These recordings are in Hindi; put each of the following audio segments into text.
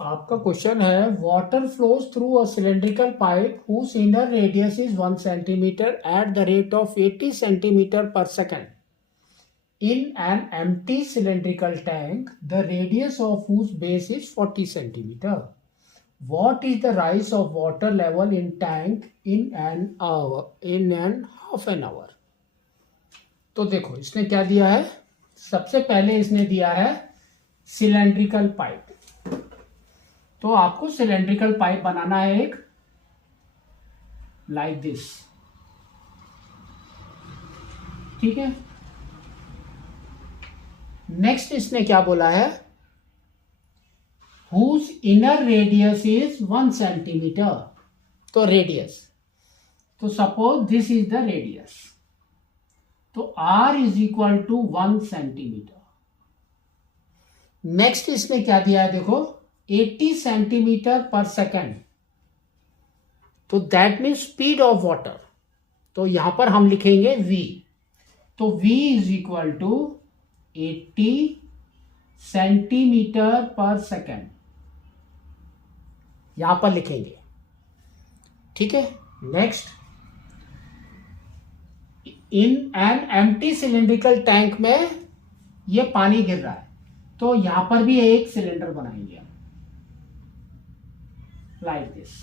आपका क्वेश्चन है water flows through a cylindrical pipe whose inner radius is 1 centimetre at the rate of 80 centimetre per second in an empty cylindrical tank the radius of whose base is 40 centimeter. What is the rise of water level in tank in an hour in an half an hour? तो देखो इसने क्या दिया है, सबसे पहले इसने दिया है सिलेंड्रिकल पाइप। तो आपको सिलेंड्रिकल पाइप बनाना है एक लाइक दिस, ठीक है। नेक्स्ट इसने क्या बोला है, whose inner radius is 1 centimetre. तो रेडियस, तो suppose this is the radius, तो r is equal to 1 centimetre. Next इसने क्या दिया है, देखो 80 सेंटीमीटर पर सेकेंड, तो that mean speed of water. तो यहां पर हम लिखेंगे v, तो v is equal to 80 centimetre per second, यहां पर लिखेंगे, ठीक है। Next, in an empty cylindrical tank में ये पानी गिर रहा है, तो यहां पर भी एक सिलेंडर बनाएंगे हम लाइक दिस,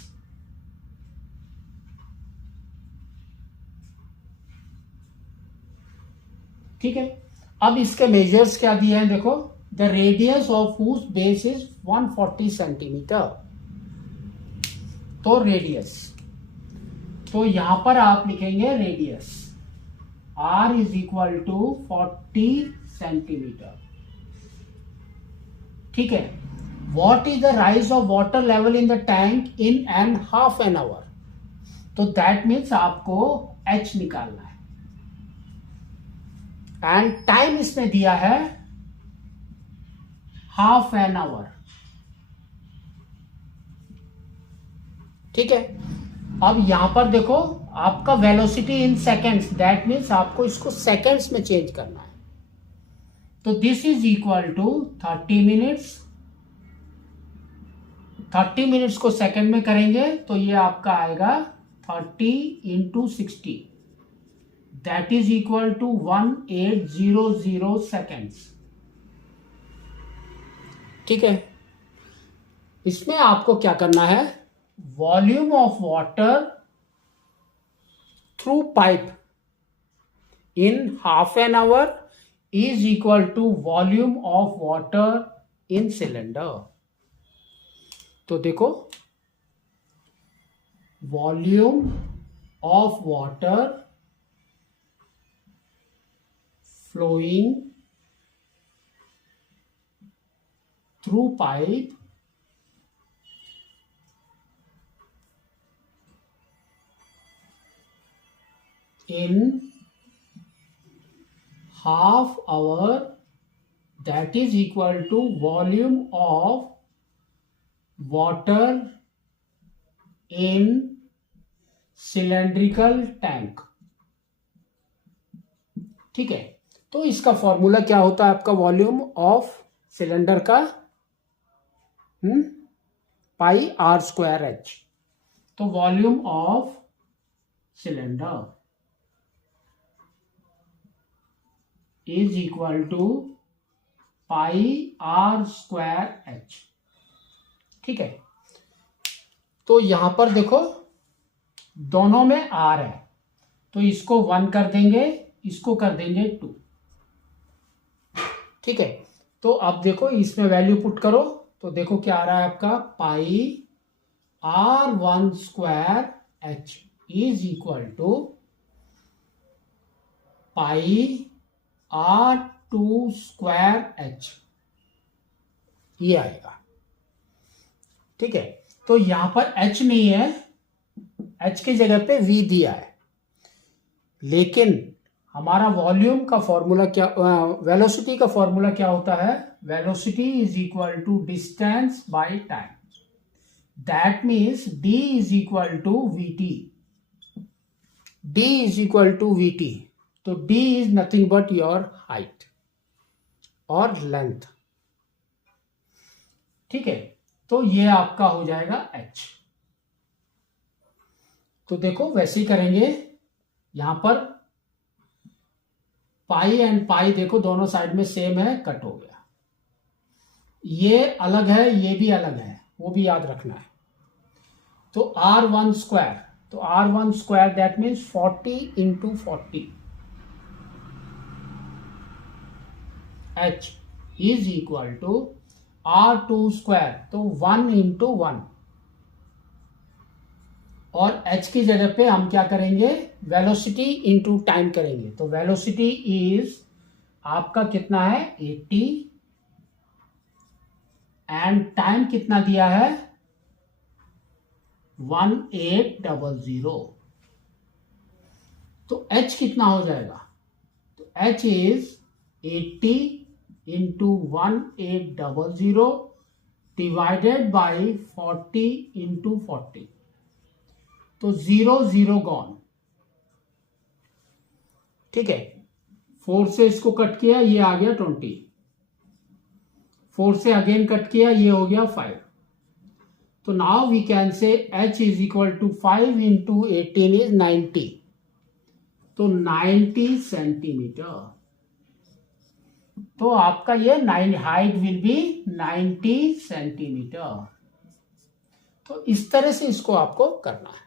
ठीक है। अब इसके मेजर्स क्या दिए हैं, देखो the radius of whose base is 140 centimetre. तो रेडियस, तो यहां पर आप लिखेंगे radius r is equal to 40 centimetre, ठीक है। What is the rise of water level in the tank in an half an hour, तो दैट मीन्स आपको h निकालना है। एंड टाइम इसने दिया है हाफ एन आवर, ठीक है। अब यहां पर देखो आपका velocity in seconds, that means आपको इसको सेकेंड्स में चेंज करना है। तो this is equal to 30 minutes, 30 minutes को सेकेंड में करेंगे तो ये आपका आएगा 30 into 60, that is equal to 1800 seconds, ठीक है। इसमें आपको क्या करना है, volume of water through pipe in half an hour is equal to volume of water in cylinder. तो देखो volume of water flowing through pipe in half hour, that is equal to volume of water in cylindrical tank, ठीक है। तो इसका फॉर्मूला क्या होता है आपका, वॉल्यूम ऑफ सिलेंडर का पाई r स्क्वायर h। तो volume of cylinder is equal to pi r square h, ठीक है। तो यहां पर देखो दोनों में r है, तो इसको 1 कर देंगे, इसको कर देंगे 2, ठीक है। तो अब देखो इसमें वैल्यू पुट करो, तो देखो क्या आ रहा है आपका, pi r1 square h is equal to pi r2 square h, ये आएगा, ठीक है। तो यहां पर h नहीं है, h की जगह पे v दिया है, लेकिन हमारा वॉल्यूम का फॉर्मूला क्या, वेलोसिटी का फॉर्मूला क्या होता है, velocity is equal to distance by time, that means d is equal to vt, d is equal to vt। तो d is nothing but your height और लेंथ, ठीक है। तो ये आपका हो जाएगा h। तो देखो वैसे ही करेंगे, यहां पर पाई एंड पाई देखो दोनों साइड में सेम है, कट हो गया। ये अलग है, ये भी अलग है, वो भी याद रखना है। तो r1 स्क्वायर, तो r1 square that means 40 into 40 h is equal to r2 square, तो 1 इंटू 1, और h की जगह पे हम क्या करेंगे, वेलोसिटी इंटू टाइम करेंगे। तो वेलोसिटी इज आपका कितना है 80, एंड टाइम कितना दिया है 1800। तो h कितना हो जाएगा, तो h is 80 into 1800 divided by 40 into 40, तो 0 0 गॉन। ठीक है, 4 से इसको कट किया, ये आ गया 20, 4 से अगेन कट किया, ये हो गया 5। तो now we can say h is equal to 5 into 18 is 90, तो 90 सेंटीमीटर। तो आपका ये हाइट विल बी 90 सेंटीमीटर। तो इस तरह से इसको आपको करना है।